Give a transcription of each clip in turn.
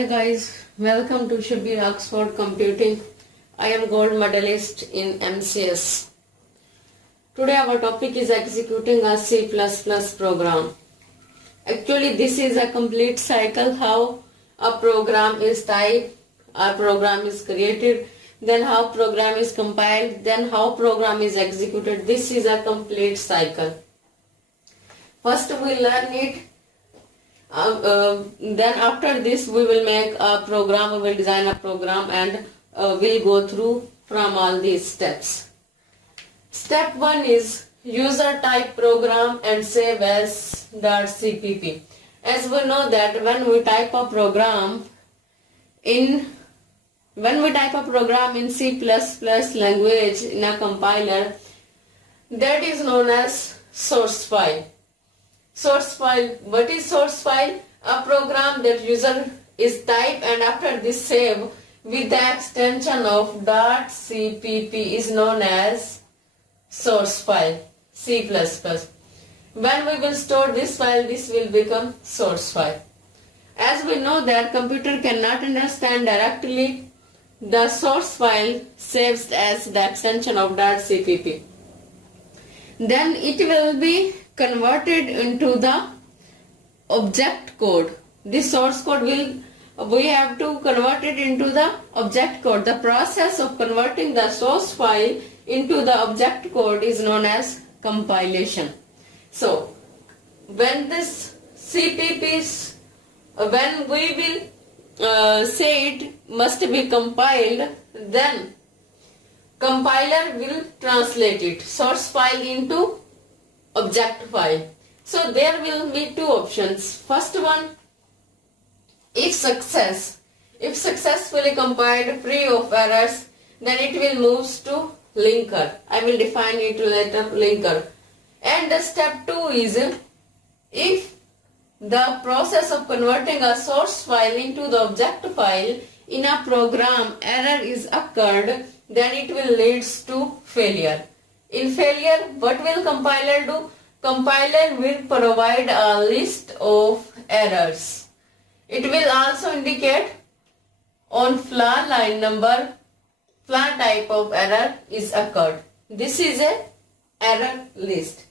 Hi guys, welcome to Shabir Oxford Computing. I am gold medalist in MCS. Today our topic is executing a C++ program. Actually this is a complete cycle how a program is typed, a program is created, then how program is compiled, then how program is executed. This is a complete cycle. First we learn it. Then after this we will make a program, we will design a program and we'll go through from all these steps. Step 1 is user type program and save as .cpp. As we know that when we type a program in C++ language in a compiler, that is known as source file. Source file. What is source file? A program that user is type and after this save with the extension of .cpp is known as source file C++. When we will store this file, this will become source file. As we know that computer cannot understand directly the source file saved as the extension of .cpp. Then it will be converted into the object code. This source code we have to convert it into the object code. The process of converting the source file into the object code is known as compilation. So when this CPP when we will say it must be compiled, then compiler will translate it source file into object file. So there will be two options. First one, if successfully compiled free of errors, then it will move to linker. I will define it later, linker. And the step 2 is if the process of converting a source file into the object file in a program error is occurred, then it will lead to failure. In failure, what will compiler do? Compiler will provide a list of errors. It will also indicate on flaw line number, flaw type of error is occurred. This is a error list.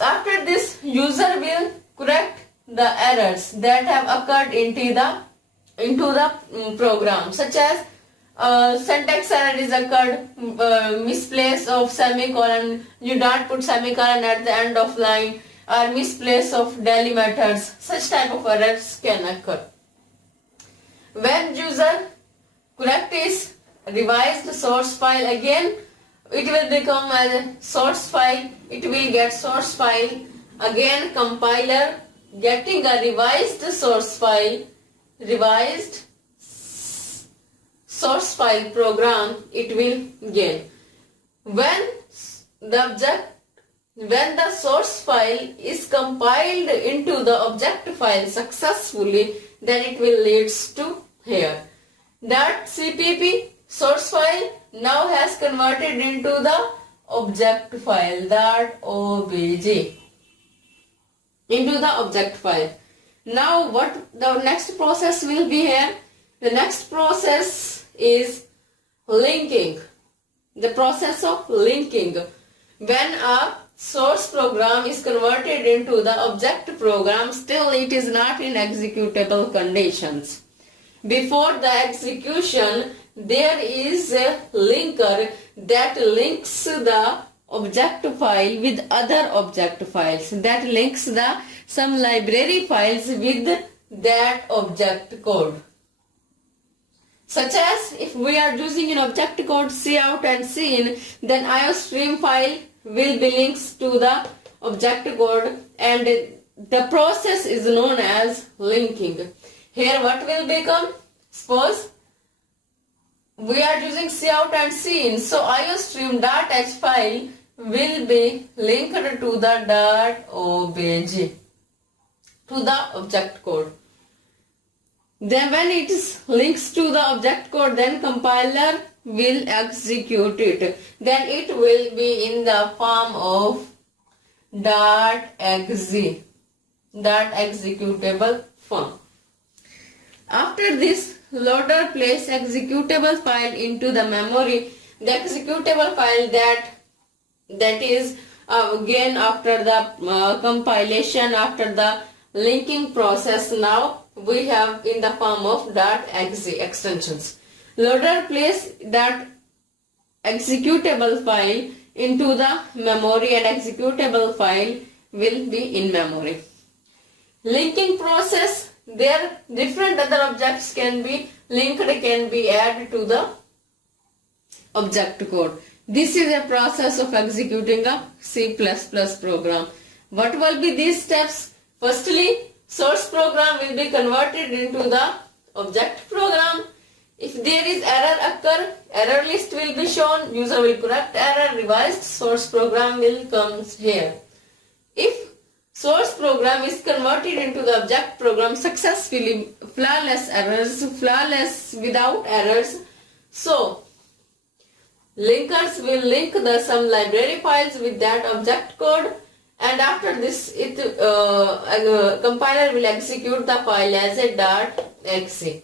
After this, user will correct the errors that have occurred into the program, such as syntax error is occurred, misplace of semicolon, you don't put semicolon at the end of line, or misplace of delimiters. Such type of errors can occur. When user correct is revised source file, again it will become a source file. It will get source file. Again compiler getting a revised source file, revised source file program it will gain. When the source file is compiled into the object file successfully, then it will leads to here. .cpp source file now has converted into the object file .obj into the object file. Now what the next process will be here? The next process is linking. The process of linking. When a source program is converted into the object program, still it is not in executable conditions. Before the execution, there is a linker that links the object file with other object files, that links some library files with that object code. Such as if we are using an object code cout and cin, then IOStream file will be links to the object code and the process is known as linking. Here what will become? Suppose we are using cout and cin, so iostream.h file will be linked to the .obj, to the object code. Then when it is links to the object code, then compiler will execute it. Then it will be in the form of .exe, that executable form. After this, loader place executable file into the memory. The executable file that is again after the compilation, after the linking process, now we have in the form of .exe extensions. Loader place that executable file into the memory and executable file will be in memory. Linking process, there different other objects can be linked, can be added to the object code. This is a process of executing a C++ program. What will be these steps? Firstly, source program will be converted into the object program. If there is error occur, error list will be shown, user will correct error, revised source program will come here. If source program is converted into the object program successfully, flawless without errors, so linkers will link the some library files with that object code, and after this compiler will execute the file as a .exe.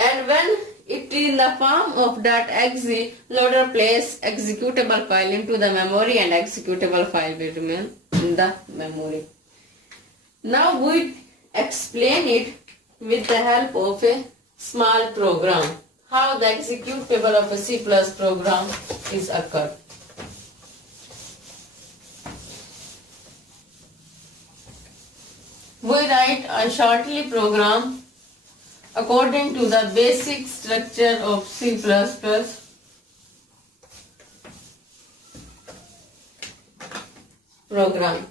And when it is in the form of .exe, loader place executable file into the memory and executable file will remain in the memory. Now we explain it with the help of a small program, how the executable of a C+ program is occurred. We write a shortly program according to the basic structure of C++. Program.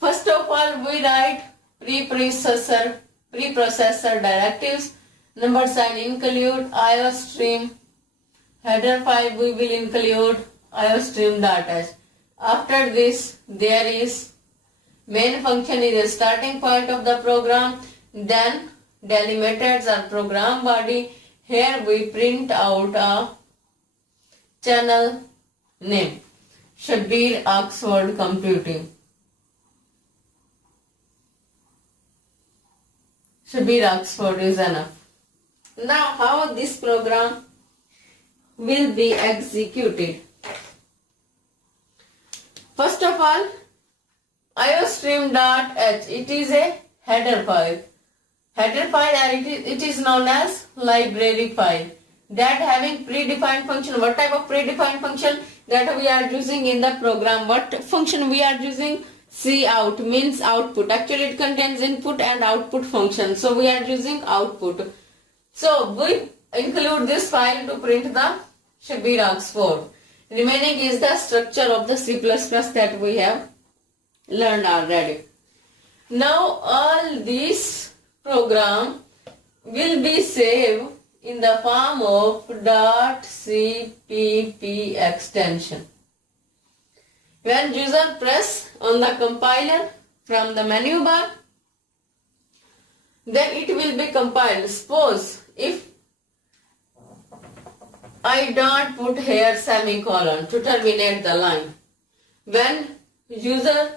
First of all, we write preprocessor directives. Number sign include iostream. Header file we will include iostream.h. After this, there is main function is the starting point of the program. Then delimiters are program body. Here we print out a channel name, Shabir Oxford Computing. Shabir Oxford is enough. Now how this program will be executed? First of all, iostream.h, it is a header file. Header file, and it is known as library file. That having predefined function. What type of predefined function that we are using in the program? What function we are using? Cout means output. Actually it contains input and output function. So we are using output. So we include this file to print the Shabir Oxford. Remaining is the structure of the C++ that we have learned already. Now all these program will be saved in the form of .cpp extension. When user press on the compiler from the menu bar, then it will be compiled. Suppose if I don't put here semicolon to terminate the line. When user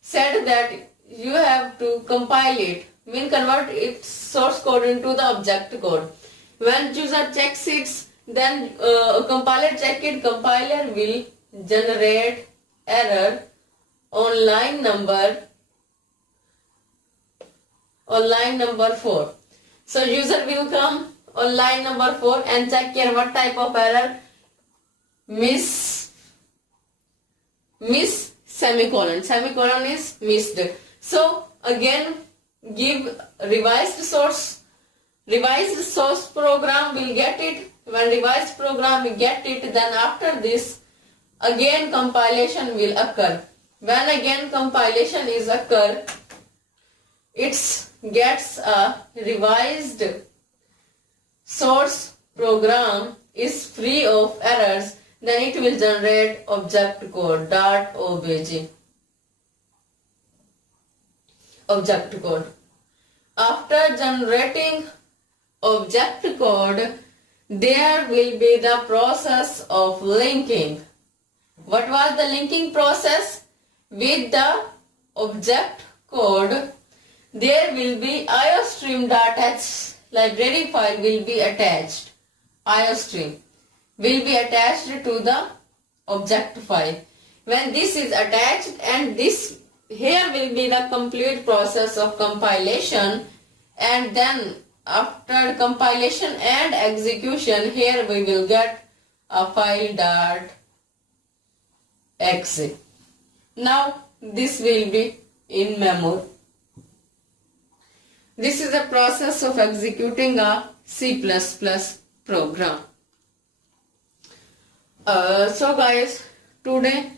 said that you have to compile it, mean convert its source code into the object code. When user checks it, then compiler check it, compiler will generate error on line number 4. So user will come on line number 4 and check here what type of error. Miss semicolon. Semicolon is missed. So again give revised source program will get it. When revised program will get it, then after this again compilation will occur. When again compilation is occur, it gets a revised source program is free of errors, then it will generate object code .obj. Object code. After generating object code, there will be the process of linking. What was the linking process? With the object code, there will be iostream.h library file will be attached. Iostream will be attached to the object file. When this is attached, and this here will be the complete process of compilation, and then after compilation and execution, here we will get a file.exe. Now this will be in memory. This is the process of executing a C++ program. So guys, today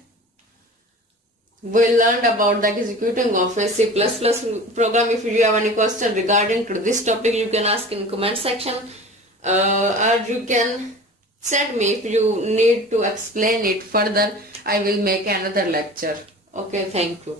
we learned about the executing of a C++ program. If you have any question regarding to this topic, you can ask in comment section, or you can send me if you need to explain it further. I will make another lecture. Okay, thank you.